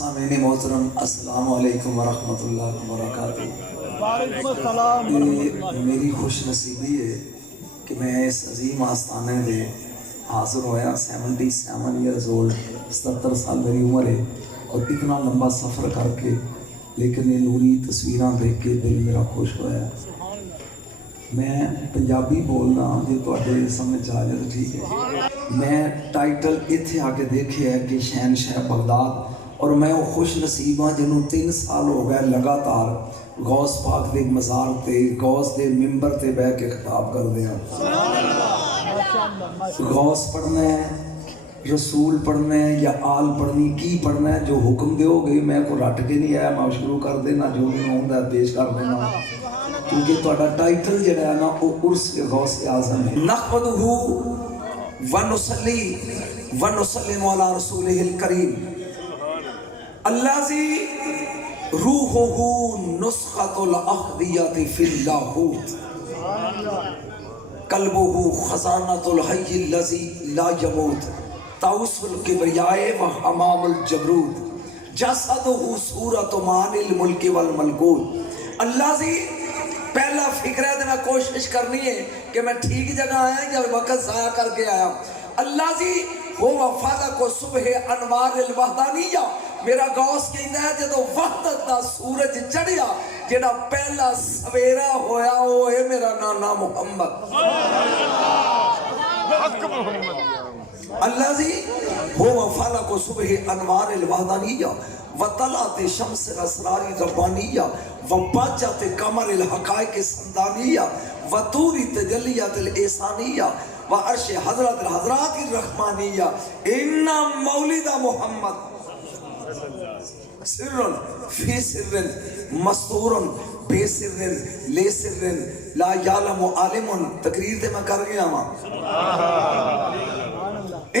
سامعین محترم السلام علیکم ورحمۃ اللہ وبرکاتہ۔ وعلیکم السلام۔ میری خوش نصیبی ہے کہ میں اس عظیم آستانے دے حاضر ہویا 77 ایئرز اولڈ، 77 سال میری عمر ہے، اور اتنا لمبا سفر کر کے لیکن یہ نوری تصویراں دیکھ کے دل میرا خوش ہویا۔ میں پنجابی بولنا جی تواڈے سمجھ آ جائے تو ٹھیک ہے۔ میں ٹائٹل اتھے آ کے دیکھے ہے کہ شہنشاہ بغداد، اور میں وہ خوش نصیب ہاں جنہوں 3 سال ہو گئے لگاتار غوث پاک دے مزار تے غوث دے ممبر تے بہ کے خطاب کر دیا۔ غوث پڑھنا ہے، رسول پڑھنا ہے یا آل پڑھنی کی پڑھنا ہے، جو حکم دے ہو گئی میں کو رٹ کے نہیں آیا، میں شروع کر دینا جو بھی ہوں ہے پیش کر دینا، کیونکہ تہاڈا ٹائٹل جڑا ہے نا وہ عرس غوث اعظم ہے۔ نحمدہ ونصلی ونسلم علی رسولہ الکریم الذی روحہ نسخۃ الاحدیۃ فی اللاہوت قلبہ خزانۃ الحی الذی لا یموت طاؤس الکبریاء و حمام الجبروت جسدہ صورۃ معانی الملک والملکوت۔ الذی پہلا فکر ہے میں کوشش کرنی ہے کہ میں ٹھیک جگہ آیا یا وقت ضائع کر کے آیا۔ الذی هو فلق صبح انوار الوحدانیہ، میرا غوث کہندا ہے جدو وحدت دا سورج چڑھیا جڑا پہلا سویرا ہویا وہ ہے میرا نانا محمد۔ الذی هو فلق صبح انوار الوحدانیہ وطلعت شمس الاسرار ربانیہ وبہجت قمر الحقائق السمدانیہ وطور تجلیات الاحسانیہ وعرش حضرت الحضرات الرحمانیہ ان مولد محمد سر فی سر مستور بے سر لے سر لا یعلم عالم۔ تقریر تے میں کر گیا ہوں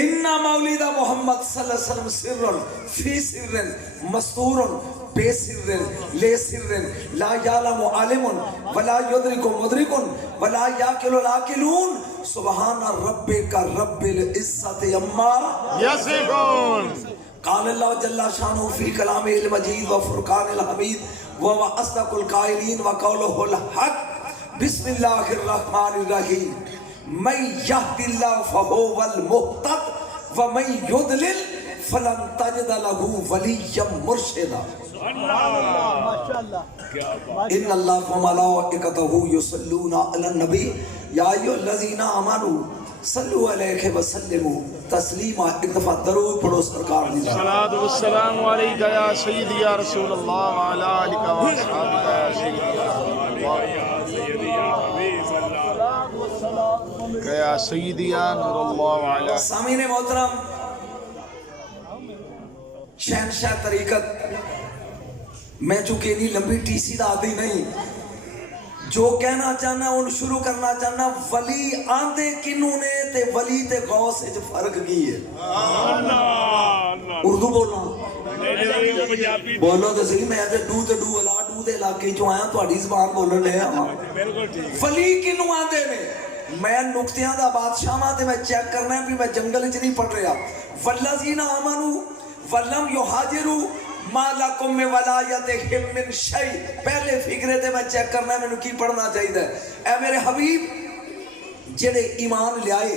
ان مولد محمد صلی اللہ علیہ وسلم سر فی سر مستور بے سر لے سر لا یعلم عالم ولا یدرک مدرک ولا یعقل العاقلون سبحان ربک رب العزت عما یصفون۔ قال اللہ جل شانہ فی کلامہ المجید و فرقان الحمید وهو اصدق القائلین وقولہ الحق۔ بسم اللہ الرحمن الرحیم۔ من یہد اللہ فہو المہتد ومن یضلل فلن تجد لہ ولیا مرشدا۔ ان اللہ وملائکتہ یصلون علی النبی یا ایھا الذین آمنوا صلوا علیہ وسلموا تسلیما۔ ایک دفعہ درود پڑھو سرکار دی الصلاۃ والسلام علیک یا سیدی یا رسول اللہ وعلی آلک و اصحابک یا سیدی یا نور اللہ وعلی۔ سامعین محترم، شہنشاہ طریقت میں چونکہ نہیں لمبی ٹی سی دا آدھی نہیں، جو کہنا چاہنا ان شروع کرنا چاہنا ولی آندے کنوں نے تے ولی تے غوث اچ فرق کی ہے۔ اردو بولنا بولو تے صحیح، میں تے ڈو الا ڈو دے علاقے چوں آیا تہاڈی زبان بولن لے آواں۔ ولی کنوں آندے نے؟ میں نقطیاں دا بادشاہاں تے میں چیک کرنا ہے بھی میں جنگل وچ نہیں پڑھ رہا۔ والذین آمنوا ولم یہاجروا ما لکم من ولایتہم من شیء۔ پہلے فکرے تے میں چیک کرنا ہے میں نے کی پڑھنا چاہیے۔ اے میرے حبیب جڑے ایمان لے آئے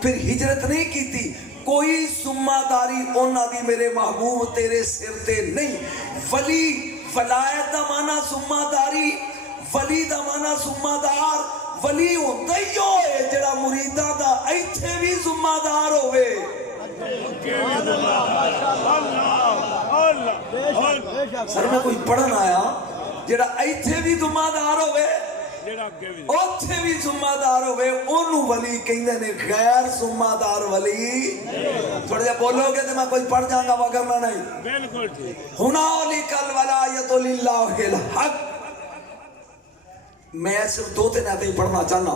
پھر ہجرت نہیں کیتی، کوئی ذمہ داری انہاں دی میرے محبوب تیرے سر تے نہیں۔ ولی ولایت دا معنی ذمہ داری، ولی دا معنی ذمہ دار، ولی ہوندا ہی ہوئے جڑا مریداں دا ایتھے بھی ذمہ دار ہوئے۔ سر میں کوئی پڑھن آیا جڑا ایتھے بھی ذمہ دار ہوئے اوتھے بھی ذمہ دار ہوئے، انہوں ولی کہندے نے، غیر ذمہ دار ولی تھوڑے جا بولو گے تو میں کوئی پڑھ جاؤں گا وگرنہ نہیں۔ بالکل ٹھیک۔ ہنالک الولایۃ للہ الحق۔ میں صرف 2-3 آیتیں پڑھنا چاہنا۔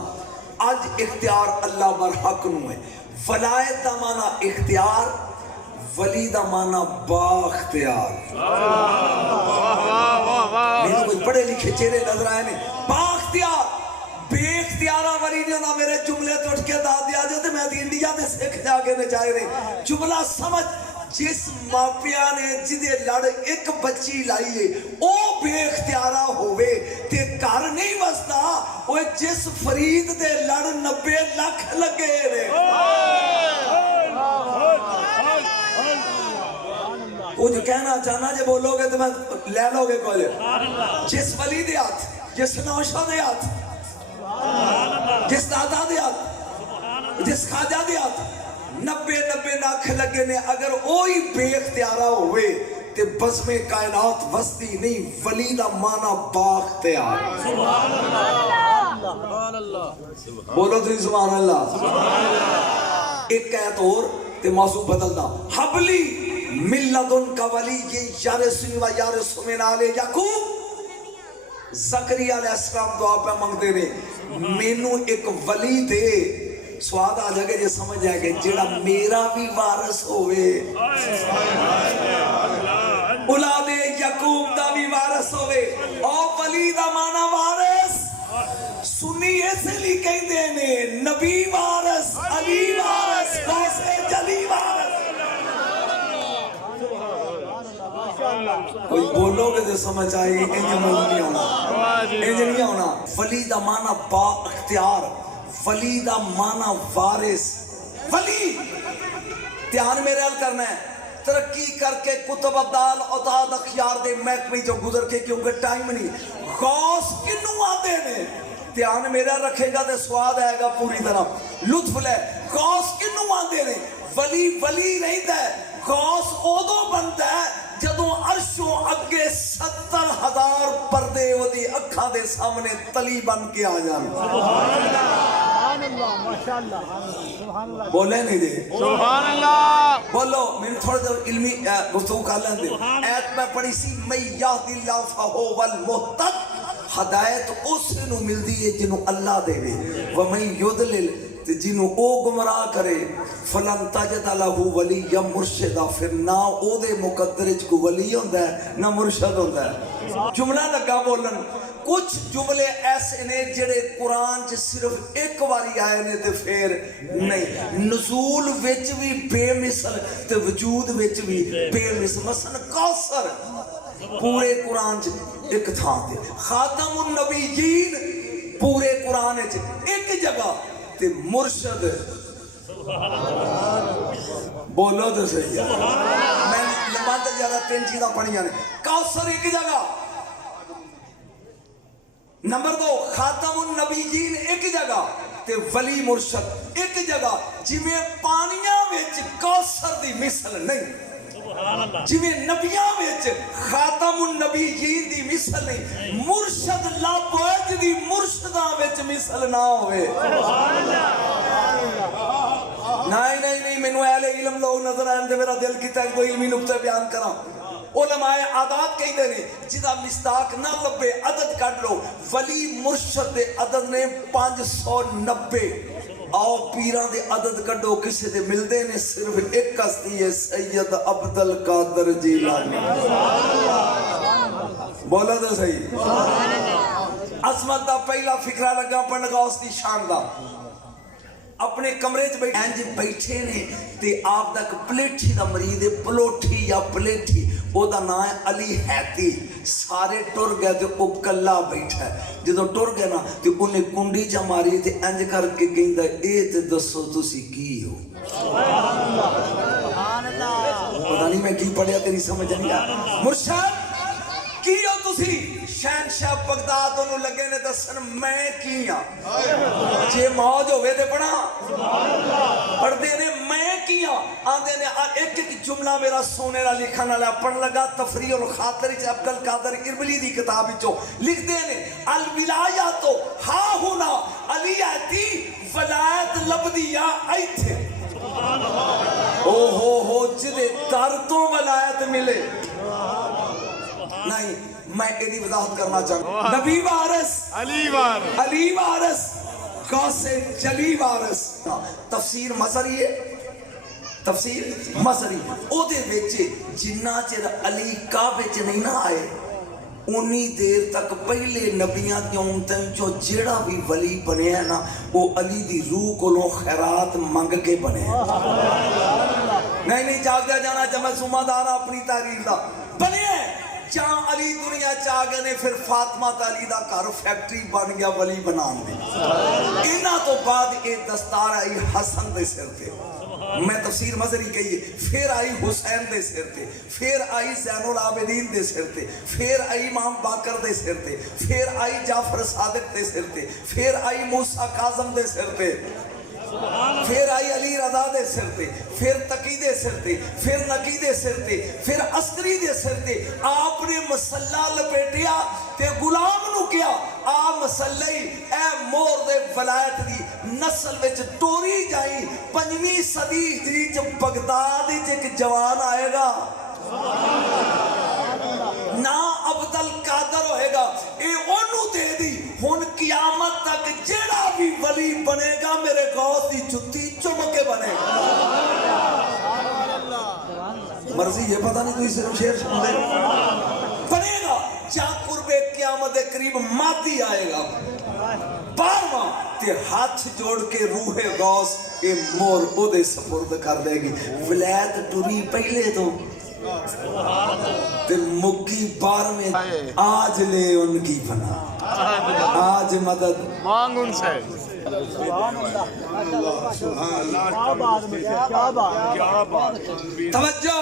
اج اختیار اللہ برحق نو ہے۔ ولایت دا معنی اختیار، ولی دا معنی با اختیار۔ میرے کوئی پڑھے لکھے چہرے نظر آئے نے۔ با اختیار، بے اختیارہ ولی نہیں ہونا۔ میرے جملے تو اٹھ کے دا دیا جاتے میں دی انڈیا دے سکھ جا کے نچائے رہے۔ جملہ سمجھ جس ماپیا نے جدے لڑ ایک بچی لائیے او بے اختیارہ ہوئے تے گھر نہیں وستا وہ جس فرید دے لڑ 90 لاکھ لگے رہے وہ جو کہنا چاہنا جب بولو گے تو میں لے لو گے کوئی جس ولی دے ہاتھ جس نوشہ دے ہاتھ جس دادا دے ہاتھ جس خواجہ دے ہاتھ 90 لاکھ لگے نے اگر وہی بے اختیارہ ہوئے تے بزم کائنات وستی نہیں ولی دا مانا باختیار بولو تو سبحان اللہ ایک قید اور تے موضوع بدلنا حبلی ملدن کا ولی یہ یارسنی و یارسو من آل یعقوب زکریا علیہ السلام دعا پہ مانگتے رہے مینو ایک ولی دے سواد آ جائے یہ سمجھ جائے کہ جڑا میرا بھی وارث ہوئے اولاد یعقوب دا بھی وارث ہوئے او ولی دا مانا وارث سنی ایسے لی کہیں دینے نبی وارث علی وارث غوث جلی وارث کوئی بولو گے تو سمجھ آئے گی انجھ نہیں ہونا ولی دا مانا با اختیار ولی دا مانا وارث ولی دھیان میرے حل کرنا ہے ترقی کر کے کتب عبدال عطاد اخیار دے محکمی جو گزر کے کیونکہ ٹائم نہیں غوث کنو آتے نے دھیان میرا رکھے گا تو سواد آئے گا پوری طرح لطف لے غوث کنو آتے نے ولی نہیں دے غوث اودو بنتا ہے جدوں عرشوں اگے 70,000 پردے ودی اکھاں دے سامنے تلی بن کے آ جان سبحان اللہ ماشاءاللہ سبحان اللہ بولے نہیں دے سبحان اللہ بولو میں تھوڑا دیر علمی گفتگو کر لیں دے ایت میں پڑھی سی میں یہد اللہ فہو والمحتد ہدایت اس نو مل دی ہے جنہوں اللہ دے وے وَمَن يُضْلِلْ جنہوں او گمراہ کرے فلن تجد لہو ولی یا مرشدہ پھر نہ او دے مقدرج کو ولی ہوندہ ہے نہ مرشد ہوندہ ہے جملہ لگا بولن کچھ جملے ایسے نے جڑے قرآن چ صرف ایک باری آئے نے تے پھر نہیں نزول وچ بھی بے مثل تے وجود وچ بھی بے مثل مثلا کوثر پورے قرآن چ ایک تھا دے خاتم النبیین پورے قرآن چ ایک جگہ تے مرشد بولو تو صحیح ہے میں لمباتا جا رہا 3 چیزاں پڑھی جانے کوثر ایک جگہ نمبر 2 خاتم النبیین ایک جگہ تے ولی مرشد ایک جگہ جی میں پانیاں ویچ کوثر دی مثل نہیں جی میں نبیاں ویچ خاتم النبیین دی مثل نہیں مرشد لابوج دی مرشداں ویچ مثل نہ ہوئے نہیں میں نو اہل علم لوگ نظر آئیں دے میرا دل کیتا ہے کوئی علمی نکتہ بیان کرا علماء عادات کہیں دے نے جدا مستاق نہ لبے عدد کٹ لو ولی مرشد دے عدد نے 590 آؤ پیران دے عدد کٹو کسے دے مل دے نے صرف ایک کستی ہے سید عبدالقادر جیلانی بولا تو صحیح عظمت دا پہلا فکرہ لگا پڑھ لگا اس کی شان دا اپنے کمرے چ بیٹھے نے تے آپ تک پلیٹھی دا مرید ہے پلوٹھی یا پلیٹھی او دا نام ہے علی حیتی سارے ٹر گئے تے او کلا بیٹھا ہے جدو ٹر گئے نا تے انہیں کنڈی چا ماری تے انج کر کے کہندا اے تے دسو تسی کی ہو پتہ نہیں میں کی پڑھیا تیری سمجھ نہیں آیا مرشد کی ہو تسی شہنشاہ بغداد انہوں لگے نے دسن میں کیا جے موج ہوئے دے پڑھا پڑھ دے نے میں کیا آدھے نے ایک ایک جملہ میرا سونے را لکھانا لیا پڑھ لگا تفریح الخاطر عبدالقادر اربلی دی کتابی چو لکھ دے نے الولایاتو ہاں ہونا علی آتی ولایت لبدیا آئی تھے اوہ جدے دردوں ولایت ملے نہیں میں ایدی وضاحت کرنا چاہتا نبی وارث علی وارث غوث جلی وارث تفسیر مصری ہے تفسیر مصری او دے ویچے جنہ چر علی کعبے چ نہیں نہ آئے انہی دیر تک پہلے نبیاں کی امتیں جو جڑا بھی ولی بنے ہیں نا وہ علی دی روح کو لو خیرات منگ کے بنے ہیں نہیں جاگدہ جانا چاہ میں سمادار اپنی تحریر دا بنے جہاں علی دنیا چاہ گئے نے پھر فاطمہ علی دا گھر فیکٹری بن گیا ولی بنان دے اینا تو بعد ایک دستار آئی حسن دے سر تھے میں تفسیر مظہری کہی ہے پھر آئی حسین دے سر تھے پھر آئی زین العابدین دے سر تھے پھر آئی امام باقر دے سر تھے پھر آئی جعفر صادق دے سر تھے پھر آئی موسیٰ کاظم دے سر تھے پھر آئی علی رضا دے سر تے پھر تقی دے سر تے پھر نقی دے سر تے پھر عسکری دے سر تے آپ نے مسلح لپیٹیا تے غلام نو کیا آ مسلحی اے مور دے ولایت دی نسل وچ ٹوری جائی 5ویں صدی ہجری جب بغداد وچ ایک جوان آئے گا نا عبد القادر ہوئے گا اے انہوں دے دی ہن قیامت تک جیڑا بھی ولی بنے گا میرے غوث دی جتی چمکے بنے گا مرضی یہ پتہ نہیں کوئی صرف شیر سن دے بنے گا جہاں قرب قیامت قریب مادی آئے گا 12واں تے ہاتھ جوڑ کے روح غوث اے مور او دے سپرد کر دے گی ولایت ٹری پہلے تو تے مکی 12 میں آج لے ان کی پناہ آج مدد مانگ ان سے توجہ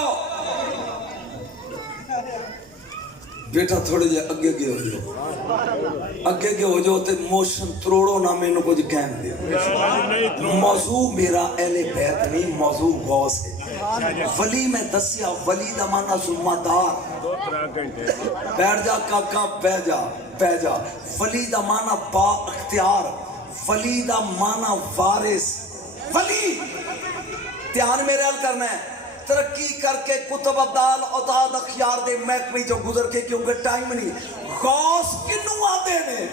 بیٹا تھوڑے جے اگے گے ہو جو اگے گے ہو جو تے موشن تروڑو نہ میں نو کچھ کہن دے موضوع میرا اہل بیت نہیں موضوع غوث ہے ولی میں دسیا ولی دا مانا ذمہ دار بیٹھ جا کاکا بہ جا ولی دا مانا با اختیار ولی دا مانا وارث ولی دھیان میرے حل کرنا ہے ترقی کر کے کتب عبدال عطاد اخیار دے محکمی جو گزر کے کیونکہ ٹائم نہیں غوث کنو آدھے نے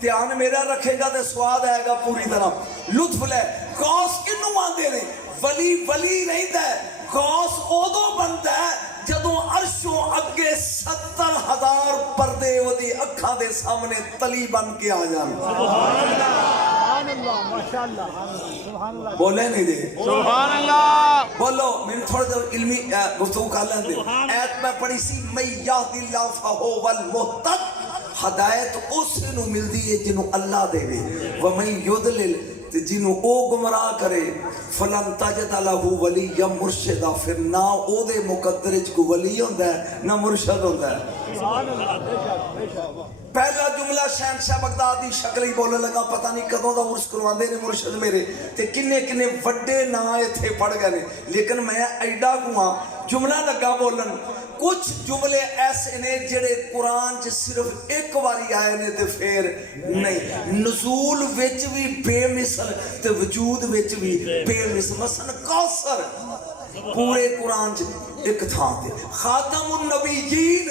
دھیان میرا رکھے گا تے سواد آئے گا پوری طرح لطف لے غوث کنو آدھے نے ولی نہیں دے غوث اودو بنتا ہے جدوں عرشوں اگے 70,000 پردے ودی اکھاں دے سامنے تلی بن کے آ جان بولے نہیں دے سبحان اللہ بولو میں تھوڑا دیر علمی گفتگو کر لیں دے ایت میں پڑھی سی میں یہد اللہ فہو والمحتد ہدایت اس نو مل دی ہے جنہوں اللہ دے وے ومن یدلل جنہوں او گمراہ کرے فلن تجد لہو ولی یا مرشدہ پھر نہ او دے مقدرج کو ولی ہوندہ ہے نہ مرشد ہوندہ ہے پہلا جملہ شہنشاہ بغدادی شکل ہی بولنے لگا پتہ نہیں کدوں دا عرص کرواندے نے مرشد میرے تے کنے وڈے نائے تھے پڑھ گئے نے لیکن میں ایڈا گواں جملہ لگا بولن کچھ جملے ایسے نے جڑے قرآن چ صرف ایک باری آئے نے تے پھر نہیں نزول وچ بھی بے مثل تے وجود وچ بھی بے مثل مثلا کوثر پورے قرآن چ ایک تھا تے خاتم النبیین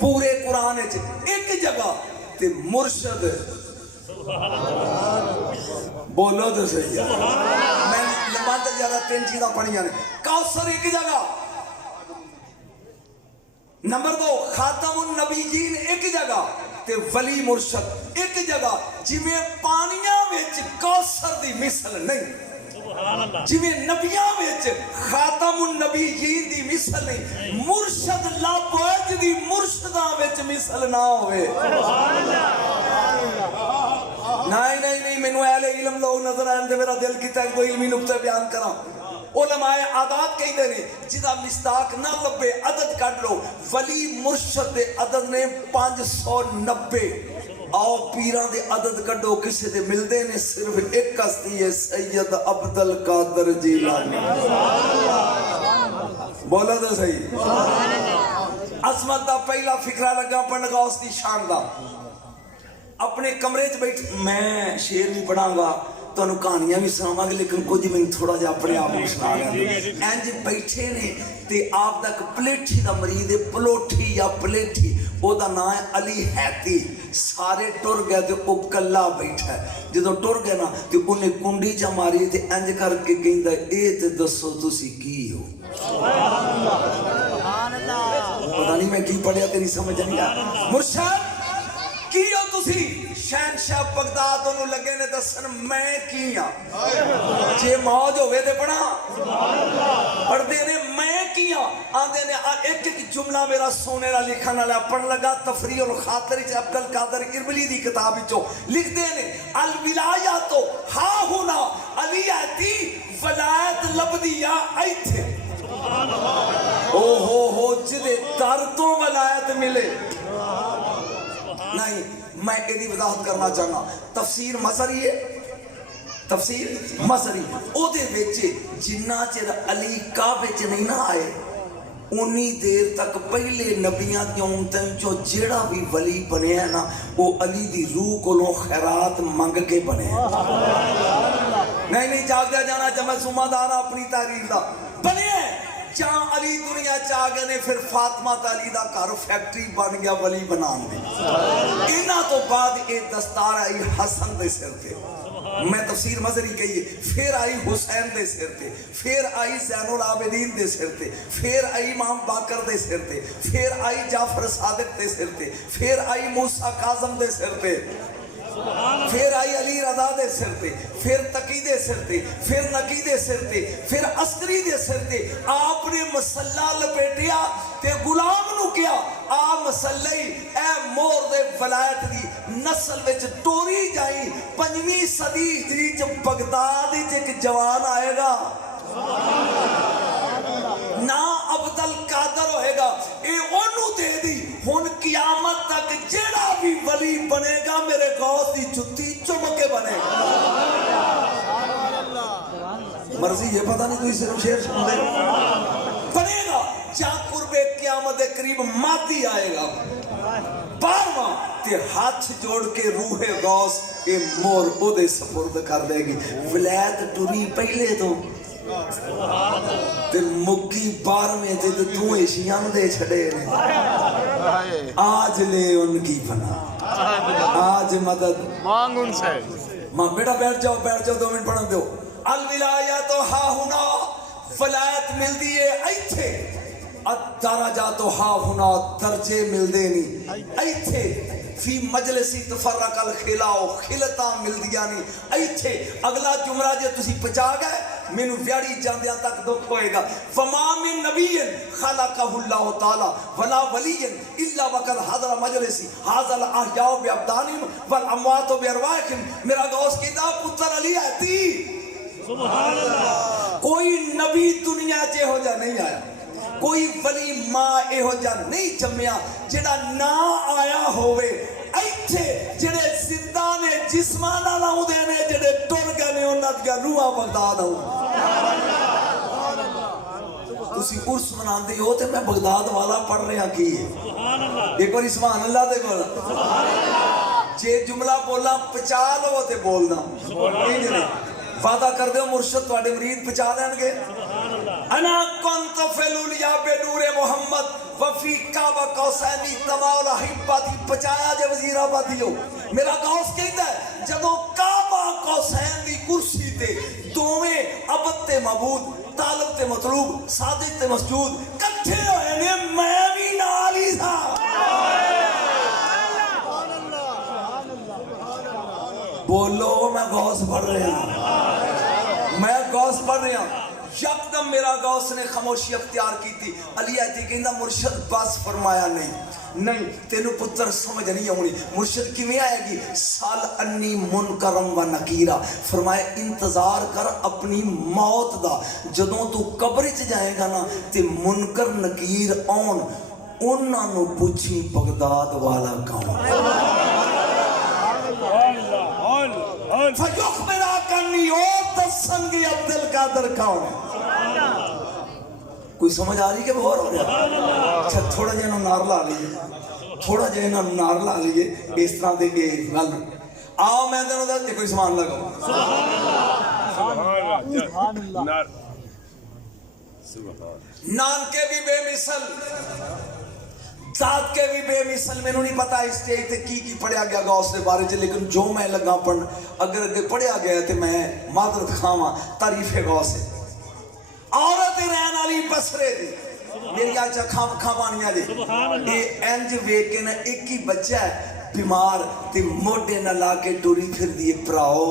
پورے قرآن چ ایک جگہ تے مرشد بولو تو صحیح ہے میں لمبا تے جارا 3 چیزاں پڑھیاں نے کوثر ایک جگہ نمبر 2 خاتم النبیین ایک جگہ تے ولی مرشد ایک جگہ جویں پانیاں وچ کوثر دی مثل نہیں جویں نبیاں وچ خاتم النبیین دی مثل نہیں مرشد لابج دی مرشداں وچ مثل نہ ہوئے نہیں مینوں اہل علم لوگ نظر آئیں تے میرا دل کیتا ہے کوئی علمی نقطہ بیان کراں علماء عادات کہی دے نے جدا مصداق نہ لبے عدد کٹ لو ولی مرشد دے عدد نے 590 آؤ پیران دے عدد کٹو کسے دے ملدے نے صرف ایک ہستی ہے سید عبد القادر جیلانی بولا تو صحیح عظمت دا پہلا فکرہ لگا پڑھنے گا اس دی شان دا اپنے کمرے چ بیٹھ میں شعر بھی پڑھاں گا تو انہوں کہانیاں بھی سناواں گے لیکن کچھ میں تھوڑا جا اپنے آپ کو سنا گیا انج بیٹھے نے تے آپ تک پلیٹھی دا مرید ہے پلوٹھی یا پلیٹھی او دا نام ہے علی حیتی سارے ٹر گئے تے او کلا بیٹھا ہے جدو ٹر گئے نا تے انہیں کنڈی جا ماری تے انج کر کے کہندا اے تے دسو تسی کی ہو پتہ نہیں میں کی پڑھیا تیری سمجھ نہیں آیا مرشد کی ہو تسی شہنشاہ بغداد انہوں لگے نے دسن میں کی ہاں جے موج ہوئے دے پڑھا پڑھ دے نے آندے نے ایک ایک جملہ میرا سونے را لکھن والا پڑھ لگا تفریح الخاطر چ عبد القادر اربلی دی کتاب وچوں لکھ دے نے الولایات ہا ہونا علی ایتی ولایت لبدی یا ایتھے او ہو جدے در تو ولایت ملے نہیں میں ایدی وضاحت کرنا چاہنا تفسیر مظہری ہے تفسیر مظہری او دے وچے جنہ چر علی کعبے چ نہیں نہ آئے انی دیر تک پہلے نبیاں کی امتن جو جیڑا بھی ولی بنے ہیں نا وہ علی دی روح کو لو خیرات منگ کے بنے ہیں نہیں جاگ دیا جانا جب میں سمہ دارا اپنی تاریخ دا بنے ہیں جہاں علی دنیا چاہ گئے نے پھر فاطمہ تعالی دا کارو فیکٹری بن گیا ولی بنان دے انہاں تو بعد ایک دستار آئی حسن دے سر تھے میں تفسیر مظہری کہیے پھر آئی حسین دے سر تے پھر آئی زین العابدین دے سر تے پھر آئی امام باقر دے سر تے پھر آئی جعفر صادق دے سر تے پھر آئی موسیٰ کاظم دے سر تے پھر آئی علی رضا دے سر تے پھر تقی دے سر تے پھر نقی دے سر تے پھر عسکری دے سر تے آپ نے مسلح لپیٹیا تے غلام نو کیا آ مسلحی اے مور دے ولایت دی نسل وچ ٹوری جائی 5ویں صدی ہجری جب بغداد وچ ایک جوان آئے گا نا عبد القادر ہوئے گا اے انہوں دے دی ہن قیامت تک جیڑا بھی ولی بنے گا میرے غوث دی جتی چمکے بنے گا مرضی یہ پتہ نہیں تو اس صرف شیر سن دے بنے گا جہاں قرب قیامت قریب مادی آئے گا بارواں تے ہاتھ جوڑ کے روح غوث اے مور او دے سپرد کر دے گی ولایت ٹوری پہلے تو تے مکی بار میں تے تو ایشیاں دے چھڑے آج لے ان کی پناہ آج مدد مانگ ان سے ماں بیٹا بیٹھ جاؤ 2 منٹ پڑھن دو الولایات ہا ہونا ولایت مل دیئے ایتھے الدرجات ہا ہونا درجے مل دینی ایتھے فی مجلسی تفرق الخلاؤ خلطہ مل دیانی ایتھے اگلا جملہ جے تسی پچا گئے میں ویاڑی جاندیاں تک دکھ ہوئے گا فما من نبی خلقہ اللہ تعالی ولا ولی الا وقد حضر مجلسی حاضر احیاء بیابدانیم والاموات بیارواحکم میرا غوث کی دا پتر علی آتی سبحان اللہ کوئی نبی دنیا جے ہو جا نہیں آیا کوئی ولی ماں اے ہو جا نہیں جمعیا جڑا نہ آیا ہوئے ایتھے جڑے زندہ نے جسمانہ لاؤں دے نے جڑے ٹر گئے نے انہت گیا روحہ بغداد ہوں تسی عرس منان دی ہوتے میں بغداد والا پڑھ رہے ہیں کی ایک بار سبحان اللہ دے بولا جے جملہ بولا 50 لوگ تے بولنا وعدہ کر دے مرشد توڑے مرید 50 لین گے انا کنت فیلولیا بے نور محمد وفی کعبہ قوسینی تماؤلہ حباتی پچایا جے وزیر آبادی ہو میرا غوث کہتا ہے جدو کعبہ قوسین دی کرسی تے دوویں عبد تے معبود طالب تے مطلوب صادق تے مسجود کٹھے ہوئے نے میں بھی نالی تھا بولو میں غوث پڑھ رہے ہیں میں غوث پڑھ رہے ہیں یکدم میرا غوث نے خاموشی اختیار کی تھی علی آتی کہندہ مرشد بس فرمایا نہیں تینو پتر سمجھ نہیں ہونی مرشد کی میں آئے گی سال انی منکرم و نکیرہ فرمایا انتظار کر اپنی موت دا جدوں تو قبر چ جائے گا نا تے منکر نکیر آن انہاں نو پوچھی بغداد والا کون فیخبرا کرنی او تسنگی عبد القادر کون ہے کوئی سمجھ آ رہی کہ بہور ہو رہا اچھا تھوڑا جہاں نار لا لیجئے تھوڑا جہاں نار لا لیجئے اس طرح دے گے گل آؤ میں دنوں دے کوئی سمان لگا سبحان اللہ نان کے بھی بے مثل ذات کے بھی بے مثل میں نہیں پتا اس سٹیج تے کی پڑھیا گیا غوث دے بارے چ لیکن جو میں لگا پڑھن اگر اگے پڑھیا گیا تے میں معذرت خواہاں تعریف غوث ہے عورت رہن والی بصرے دی میری آچا کھامانیاں دی اے انج ویکھ کے نا ایک ہی بچہ ہے بیمار تے موڈے نہ لا کے ٹوری پھر دیے پراؤ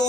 2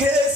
6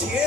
6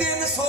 300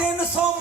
300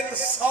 100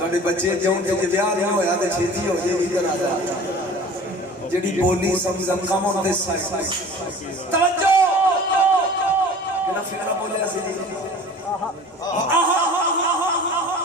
ਤੁਹਾਡੇ ਬੱਚੇ ਜਿਉਂ ਜੇ ਵਿਆਹ ਨਹੀਂ ਹੋਇਆ ਤੇ ਛੇਤੀ ਹੋ ਜੇ ਇਧਰ ਆ ਜਾ ਜਿਹੜੀ ਬੋਲੀ ਸਮਝਮ ਕਮ ਹੁੰਦੇ ਤਵੱਜੋ ਕਿਹੜਾ ਫਿਕਰਾ ਬੋਲਿਆ ਸੀ ਜੀ ਆਹਾ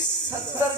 70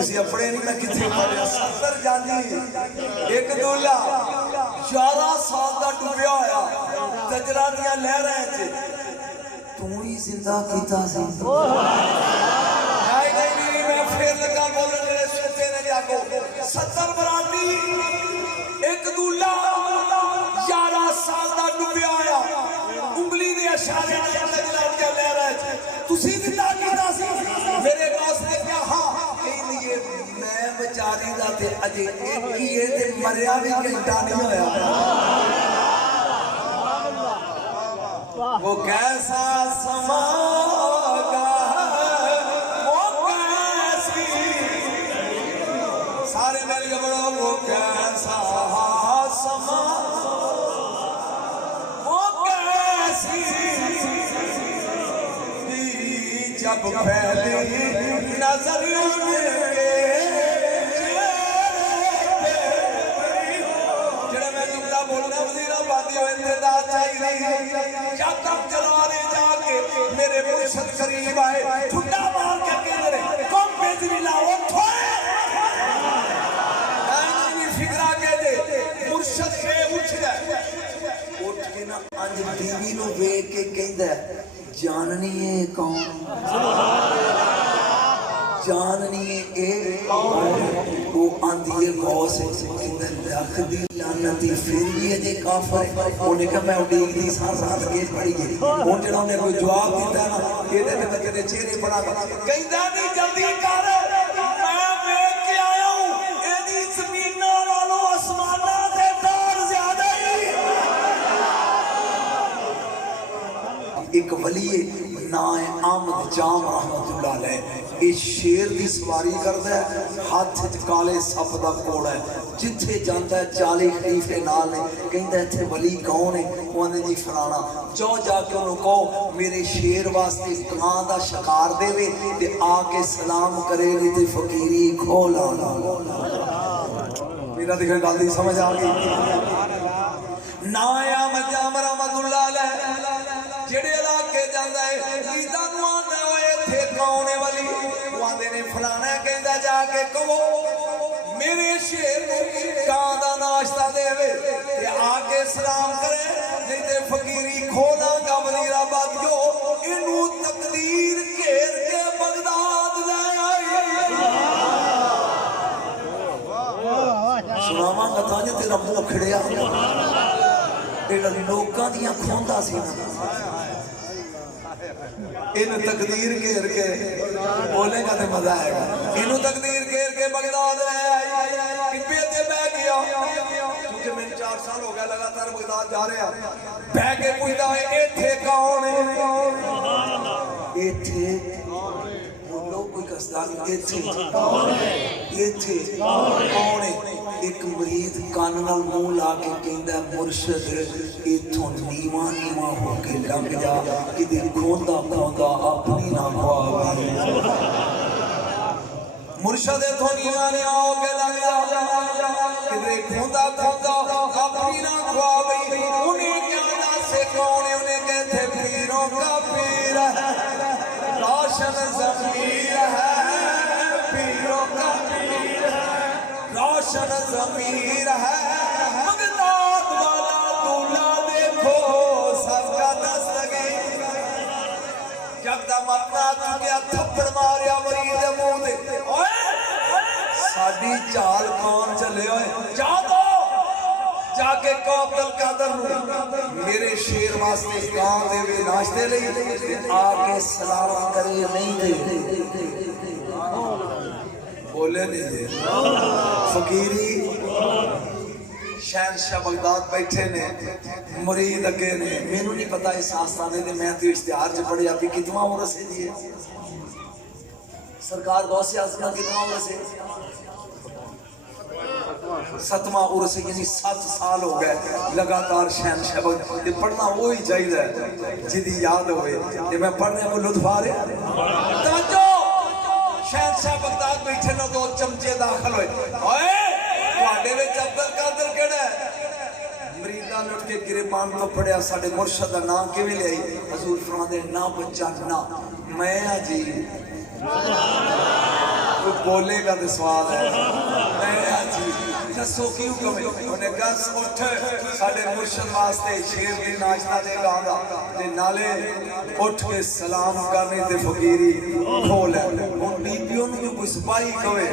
تسی اپنے نہیں میں کتنے پڑھیا 70 جانی ایک دولا 11 سال دا ڈوبیا ہویا تجرا دیا لے رہے تھے تو ہی زندہ کیتا سی نہیں میں پھر لگا بولنے میرے سوتے نے جاگو 70 برادری ایک دولا 11 سال دا ڈوبیا ہویا انگلی دے اشارے تجرا دیا لے رہے تھے تسی زندہ کیتا سی میرے دوست نے کیا ہاں میں بچاری دا تے اجے ایک ہی ہے تے مریا بھی گھنٹہ نہیں ہویا وہ کیسا سما گا وہ کیسی سارے مل کے بڑھو وہ کیسا سما وہ کیسی جب پہلی نظر جڑا میں جملہ بولنا وزیر آبادی ہو انتداد چاہیے جب تک جلوانے جا کے میرے مرشد قریب آئے ٹھنڈا مار کے کہہ رہے کم بیدری لاؤ تھوئے نہیں فکرہ کہہ دے مرشد سے اٹھ جائے اٹھ کے نا انج بیوی نو بیک کے کہہ دے جاننی ہے کون جاننی ہے کون وہ آندھی ہے غوث کدھر لکھ دی لعنتی پھر بھی اجے کافر انہیں کہا میں اڈیک دی سار رات کے پڑی گئی ان جنہوں نے کوئی جواب دیتا نا یہ دے بچے نے چہرے پڑا گا کہیں دا نہیں جلدی کر میں بیک کے آیا ہوں ایدی زمینہ والو اسمانہ دے دار زیادہ ہی ایک ولی نائے آمد جام رحمت اللہ علیہ اس شیر دی سواری کرتا ہے ہاتھ کالے سپ دا کوڑ ہے جتھے جانتا ہے 40 خلیفے نال نے کہندا ہے تھے ولی کون ہے وہ نے جی فلانا جو جا کے انہوں کہو میرے شیر واسطے کان دا شکار دے وے تے آ کے سلام کرے گی تے فقیری کھولا میرا دیکھے گل دی سمجھ آ گئی نایا مجام رحمت اللہ علیہ جڑے علاقے جاندا ہے عیداں نوں آندا ہوئے تھے کون ہے ولی واندے نے فلانا کہندا جا کے کہو میرے شیر کان دا ناشتہ دے وے تے آ کے سلام کرے نہیں تے فقیری کھولا گا وزیر آبادیو اینو تقدیر گھیر کے بغداد لے آئی سناواں گا تاں تیرا منہ کھڑیا ایڈا لوکاں دیاں کھوندا سی ان تقدیر گھیر کے بولے گا تے مزہ آئے گا انہوں تقدیر گھیر کے بغداد رہے آئی کبھی تے بہ گیا کیونکہ میں 4 سال ہو گیا لگاتار بغداد جا رہے ہیں بہ کے پوچھتا ہے ایتھے کون ہے ایتھے بولو کوئی کسدان ایتھے کون ہے ایک مرید کاننال منہ لا کے کہندا ہے مرشد ایتھوں نیواں نیواں ہو کے لنگ جا کدے کھوندا کھوندا اپنی نہ کھواوی مرشد ایتھوں نیواں نیواں ہو کے لنگ جا کدے کھوندا کھوندا اپنی نہ کھواوی انہیں کہنا سے کون ہے انہیں کہتے پیروں کا پیر ہے روشن ضمیر ہے پیروں کا پیر ہے روشن ضمیر ہے بغداد والا دولہ دیکھو سب کا دستگیر جب دم اپنا چکیا تھپڑ ماریا مرید منہ دے ساڑی چال کون چلے ہوئے جا دو جا کے عبد القادر نو میرے شیر واسطے کام دے وے ناشتے لئی آگے سلام کرے نہیں دے بولے نہیں دے فقیری شہنشاہ بغداد بیٹھے نے مرید اگے نے میں نو نہیں پتا اس آستانے دے میں تو اشتہار جو پڑھے ابھی کتنا عمر سے دیئے سرکار غوث اعظم کتنا عمر سے 7واں عرس یعنی 7 سال ہو گئے لگاتار شہنشاہ بغداد یہ پڑھنا وہی چاہیے جدی یاد ہوئے یہ میں پڑھنے کو لطف آ رہے توجہ شہنشاہ بغداد بیٹھے نہ 2 چمچے داخل ہوئے اوئے تواڈے وچ عبد القادر کیڑا ہے مریداں لٹ کے گریبان تو پڑھیا ساڈے مرشد دا نام کیویں لے آئی حضور فرماندے نا بچہ نا میں جی بولے کا تو سوال ہے میں آجی دسو کیوں کمیں انہیں گس اٹھ ساڑھے مرشد واسطے شیر دی ناشتہ دے گا آدھا تے نالے اٹھ کے سلام کرنے تے فقیری کھول ہے ان بیبیوں نے جو کوئی سپاہی کوئے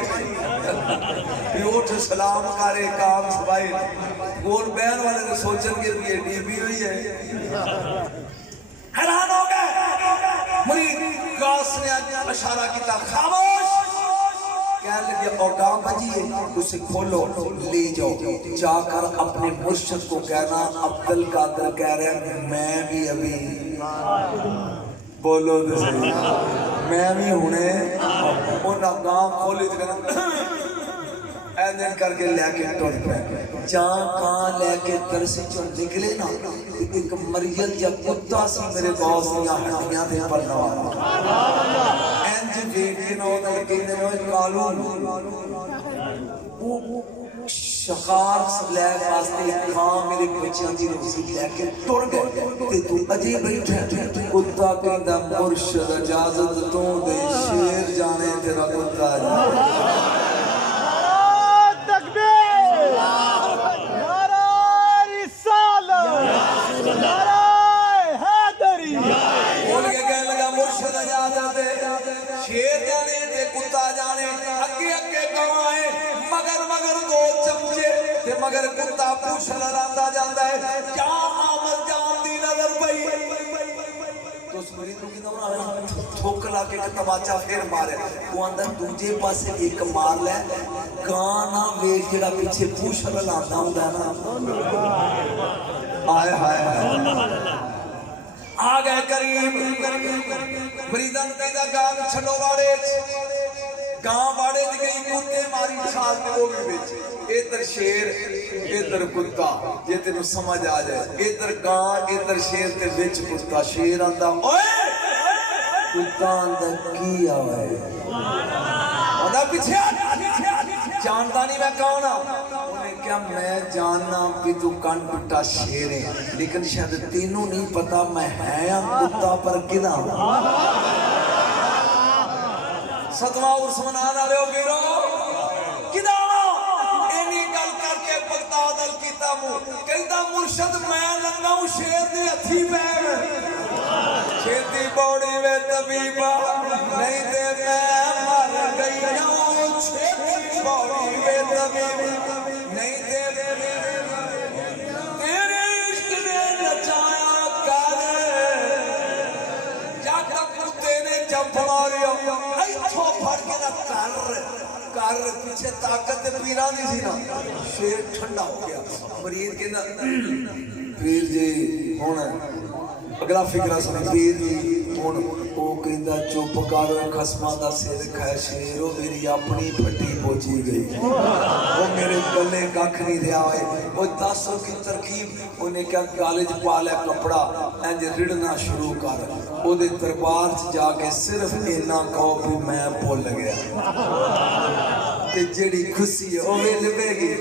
یہ اٹھ سلام کرے کام سپاہی گول بین والے نے سوچن کے لیے بیبی ہوئی ہے حیران ہو گئے مرید غوث نے اشارہ کیتا خاموش کہنے لگے اوقام بجی ہے اسے کھولو لے جاؤ جا کر اپنے مرشد کو کہنا عبدالقادر کہہ رہے ہیں میں بھی ابھی بولو دے میں بھی ہونے ان اوقام کھولی تو کہنا ایدن کر کے لے کے ٹوٹ پہ جہاں کہاں لے کے درسی جو نکلے نا ایک مریل یا کتا سی میرے باس یا ہنڈیاں دے پر نوارا اینج دیکھے نا ہوتا ہے کہ انہوں کالون شخار لے واسطے کہاں میرے بچیاں جی روزی لے کے ٹوڑ گئے تے تو عجیب بیٹھے کتا کہندہ مرشد اجازت تو دے شیر جانے تیرا کتا جانے شیر جانے تے کتا جانے اگے اگے گوائیں مگر دو چمچے تے مگر کتا پوچھ لڑاندہ جاندہ ہے جام آمد جام دی نظر پئی تو اس مرید کی نظر آیا تھوکلا کے تماچا پھر مارے وہ اندر دوجے پاسے ایک مار لے گانا ویک جڑا پیچھے پوچھ لڑاندہ ہوں نا آئے ہائے آگئے قریب مریدان کہتا گاں چھلو واڑے گاں واڑے دی گئی کتے ماری چھال میں وہ بھی بیچ ایدر شیر ایدر کتا یہ تینو سمجھ آ جائے ایدر گاں ایدر شیر تے بیچ کتا شیر آندہ اوئے کتا آندہ کی آئے آندہ پیچھے جانتا نہیں میں کہونا انہیں کیا میں جاننا بھی تو کان پٹا شیر ہے لیکن شاید تینوں نہیں پتا میں ہے کتا پر کدھا ستواں عرص منانا لے ہو گیرو کدھا اینی گل کر کے بغداد کیتا مو کہتا مرشد میں لنگا ہوں شیر دے ہتھی پہ شیر دی بوڑی میں طبیبہ نہیں دے میں مر گئی ہوں شیر دی بوڑی میں طبیبہ نہیں دے تیرے عشق نے نچایا کر جا تک کتے نے جب پڑھاریا ایتھو پھڑ کے نہ کر پیچھے طاقت پیران نہیں سی نا شیر ٹھنڈا ہو گیا مرید کے نا پیر جی ہونا اگلا فکرہ سنے پیر جی ہونا او کہندہ چوپ کارو خسمہ دا سیر کھائے شیرو میری اپنی پھٹی پوچھی گئی وہ میرے گلے کھکھ نہیں دیا ہوئے وہ 10 کی ترکیب انہیں کیا کالج پالے کپڑا اینج رڑنا شروع کر وہ دے دربار جا کے صرف اینا کہو بھی میں بول لگیا کہ جیڑی خوشی ہے وہ بھی لبے گی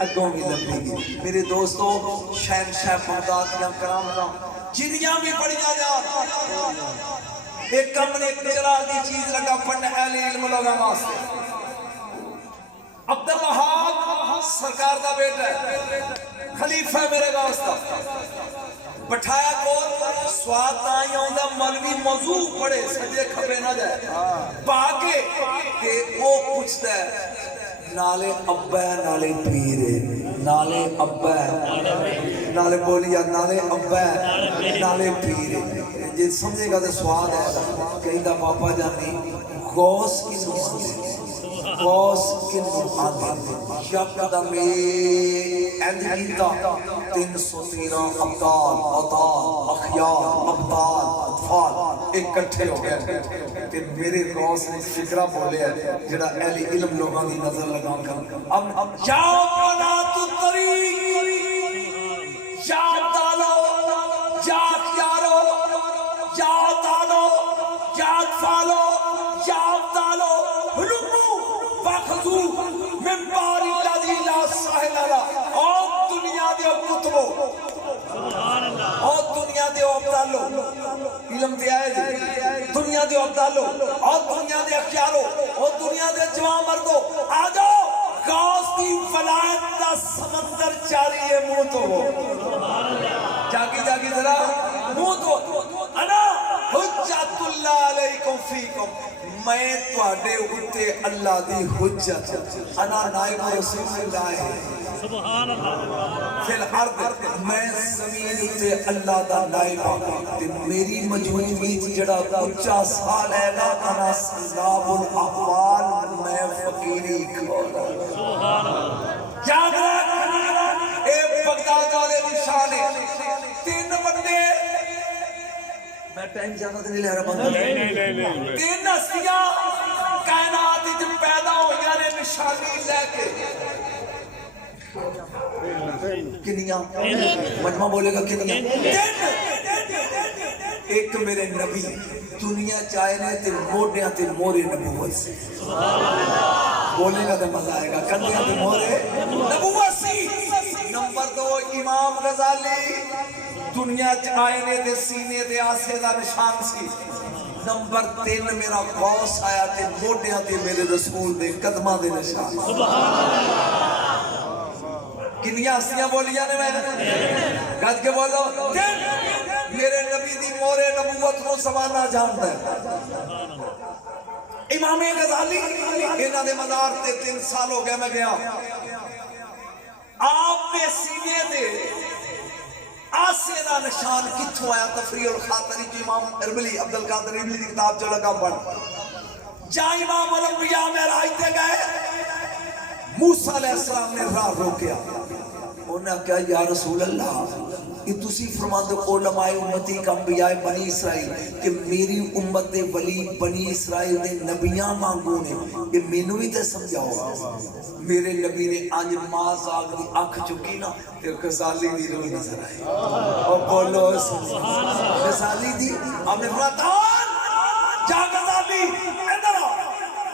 اگوں بھی لبے گی میرے دوستو شہنشاہ بغدادیاں کرام کا جنیاں بھی پڑھیا جا ایک کم نے چلا دی چیز لگا پڑھنے اہل علم لوگا واسطے عبدالوہاب سرکار دا بیٹا ہے خلیفہ میرے واسطہ بٹھایا کو سواد نائی ہوندہ مولوی موضوع پڑھے سجے کھپے نہ جائے باقے کہ وہ پوچھتا ہے نالے ابا ہے نالے پیر ہے نالے ابا ہے نالے بولیا نالے ابا ہے نالے پیر ہے جی سمجھے گا تو سواد ہے کہیں دا پاپا جانی غوث کی نمانے غوث کی نمانے یک دمی اندھیتا 313 ابدال اطال اخیار ابدال اطفال اکٹھے ہو گئے کہ میرے غوث نے فکرہ بولے ہیں جڑا اہل علم لوگاں دی نظر لگا کر اب جاؤ بنات الطریق جاؤ تالو جاؤ یارو جاؤ تالو جاؤ فالو جاؤ تالو رمو فاخذو من باری الذی لا ساحل لا اور دنیا دے کتبو اور دنیا دے عبدالو علم دے آئے دے دنیا دے عبدالو اور دنیا دے اخیارو اور دنیا ولایت دا سمندر چاری ہے منہ تو جاگی جاگی ذرا منہ تو انا حجت اللہ علیکم فیکم میں تواڈے اوتے اللہ دی حجت انا نائب رسول اللہ سبحان اللہ فی الارض میں زمین تے اللہ دا نائب ہوں تے میری موجودگی جڑا اونچا سال ہے نا انا سلام الاحوال میں فقیری کھولا سبحان اللہ یاد رکھ اے بغداد والے نشان ہے تین بندے میں ٹائم زیادہ نہیں لے رہا بندہ تین ہستیاں کائنات وچ پیدا ہوئیاں نے نشانی لے کے کنیاں مجمع بولے گا کنیاں ایک میرے نبی دنیا چاہنے تے موڑیاں تے مورے نبوت سے بولے گا تے مزہ آئے گا کندیاں تے مورے نبوت سی نمبر 2 امام غزالی دنیا چاہنے تے سینے تے آسے دا نشان سی نمبر 3 میرا غوث آیا تے موڑیاں تے میرے رسول دے قدمہ دے نشان کنیاں ہستیاں بولیاں نے میں گج کے بولو میرے نبی دی مورے نبوت کو سمانا جانتا ہے امام غزالی انہاں دے مزار تے 3 سال ہو گیا میں گیا آپ نے سینے دے آسے دا نشان کتھوں آیا تفریح الخاطری جو امام اربلی عبدالقادر اربلی دی کتاب جو لگا پڑھ جہاں امام الانبیاء میں رائتے گئے موسیٰ علیہ السلام نے راہ روکیا انہوں نے کہا یا رسول اللہ یہ تسی فرما دو علماء امتی کا انبیاء بنی اسرائیل کہ میری امت دے ولی بنی اسرائیل دے نبیاں مانگو نے یہ مینوں ہی تے سمجھاؤ میرے نبی نے آج ماز آگ دی آنکھ چکی نا کہ غزالی دی روح نظر آئی اور بولو غزالی دی آپ نے فرمایا جا غزالی ادھر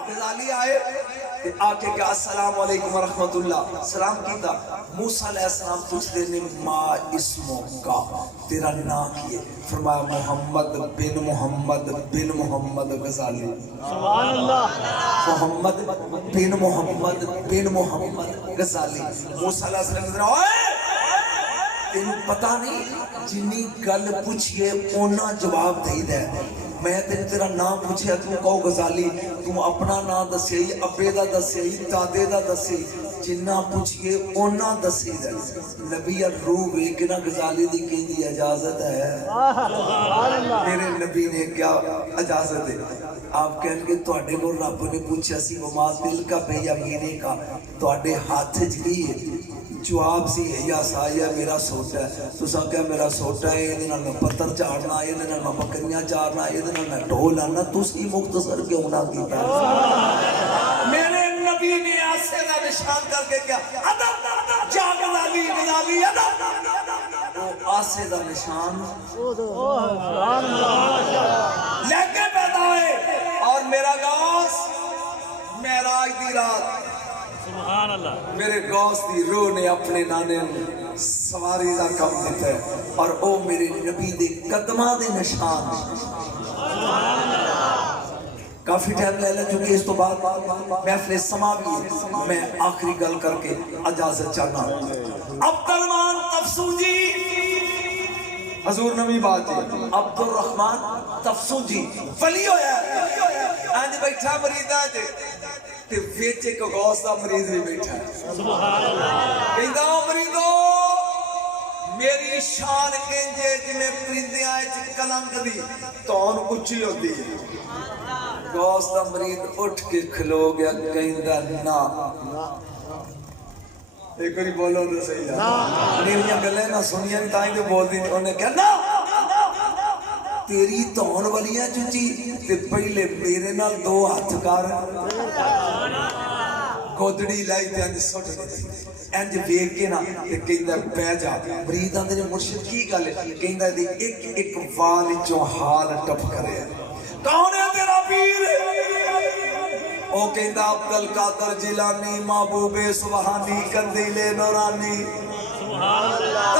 غزالی آئے آکے کہ السلام علیکم ورحمت اللہ سلام کیتا موسیٰ علیہ السلام پوچھتے نے ما اسموں کا تیرا نام کیے فرمایا محمد بن محمد غزالی سبحان اللہ محمد بن محمد غزالی موسیٰ علیہ السلام نے تینوں پتہ نہیں جنی گل پوچھئے اونا جواب دے دے میں تیرا نام پوچھے تو کہو غزالی تم اپنا نام دسے ابے دا دسے دادے دا دسے جنہ پوچھئے اونا دسے دے نبی روح ویکنا غزالی دی کہندی اجازت ہے میرے نبی نے کیا اجازت ہے آپ کہن کے تواڈے کو رب نے پوچھا سی وما دل کا بے یمینی کا تواڈے ہاتھ جی جواب سی یا سایہ میرا سوٹا ہے تو سا کہا میرا سوٹا ہے یہ دنال میں پتر چاڑنا یہ دنال میں بکریاں چاڑنا یہ دنال میں ڈھول آنا تو اس کی مختصر کیوں نہ کیتا میرے نبی نے آسے دا نشان کر کے کیا ادب جا غزالی ادب وہ آسے دا نشان لے کے پیدا ہے اور میرا غوث معراج دی رات سبحان اللہ میرے غوث دی روح نے اپنے نانے سواری دا کم دیتا ہے اور او میرے نبی دے قدمہ دے نشان کافی ٹائم لے لے چونکہ اس تو بعد محفل سما بھی ہے میں آخری گل کر کے اجازت چاہنا عبدالرحمن تفسوجی حضور نبی بات ہے عبدالرحمن تفسوجی ولی ہویا ہے آج بیٹھا مریدہ جے تے ویچے کو غوث دا مریض بھی بیٹھا ہے سبحان اللہ کہندہ مریدو میری شان انجے جنہیں پرندے آئے چھ کلنگ دی تون اچھی ہوتی ہے غوث دا مریض اٹھ کے کھلو گیا کہندہ نا ایک باری بولو تو صحیح ہے میریاں گلیں نہ سنیاں تائیں جو بول دی انہوں نے کہا نا تیری تون ولیاں چچی تے پہلے میرے نال 2 ہاتھ کار گودڑی لائی تے انج سٹ دیتی انج ویکھ کے نا تے کہندا بہ جا مرید آندے نے مرشد کی گل ہے کہندا دی ایک وال چوں حال ٹپ کرے کون ہے تیرا پیر او کہندا عبدالقادر جیلانی محبوب سبحانی قندیل نورانی سبحان اللہ